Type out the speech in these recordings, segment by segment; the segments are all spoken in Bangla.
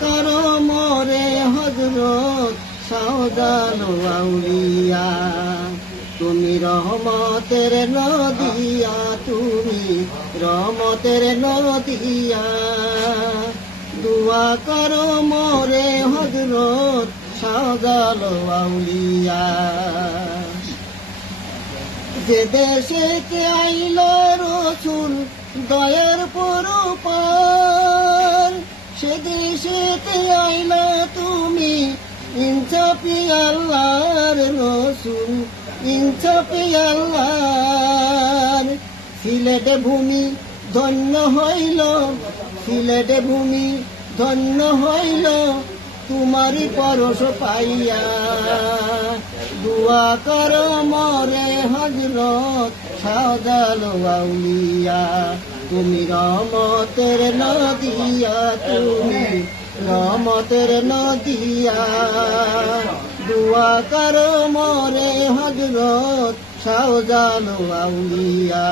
করো মোরে হজরত সৌদানো আউলিয়া তুমি রহমতের নদিয়া, তুমি রহমতের নদিয়া। দুয়া করো মোরে হজরত সৌদানো আউলিয়া যে দেশেতে আইল রসুল, দয়ার সে দেশেতে আইল তুমি, ইনসাফি আল্লাহর রসুল, ইনসাফি আল্লাহর। সিলেটে ভূমি ধন্য হইল, সিলেটে ভূমি ধন্য হইল, তোমারই পরশ পাইয়া। দুয়া কর মরে হজরত সাদাল আউলিয়া। তুমি রমতের নদিয়া, তুমি রমতের নদিয়া। দুয়া কর মরে হজরত সাউজাল আউলিয়া।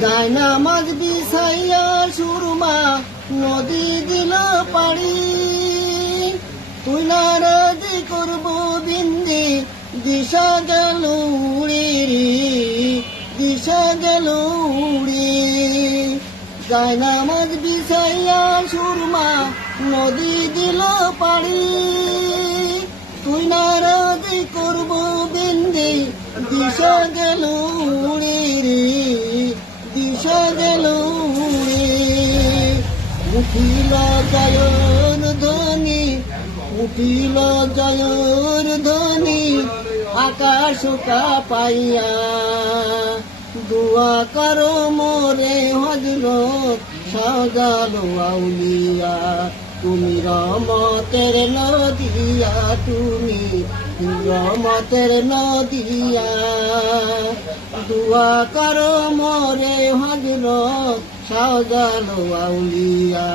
যায় নামাজ বিছাইয়া সুরমা নদী দিল পাড়ি। তুই নারাজি করব বিন্দি দিশা গেল উড়ি যায় নামাজ সুরমা, নদী দিল পাড়ি। তুই নারাজি করব বিন্দি, দিশা গেল উড়ি দিশা গেল উড়ে। উঠিল জয়র ধ্বনি, উঠিল জয়র ধ্বনি, আকাশ পাইয়া দুয়া করো মোরে হজরত সাজালো আউলিয়া। তুমি রমতের নদিয়া, তুমি রমতের নদিয়া। দুয়া করো মোরে হজরত সাজালো আউলিয়া।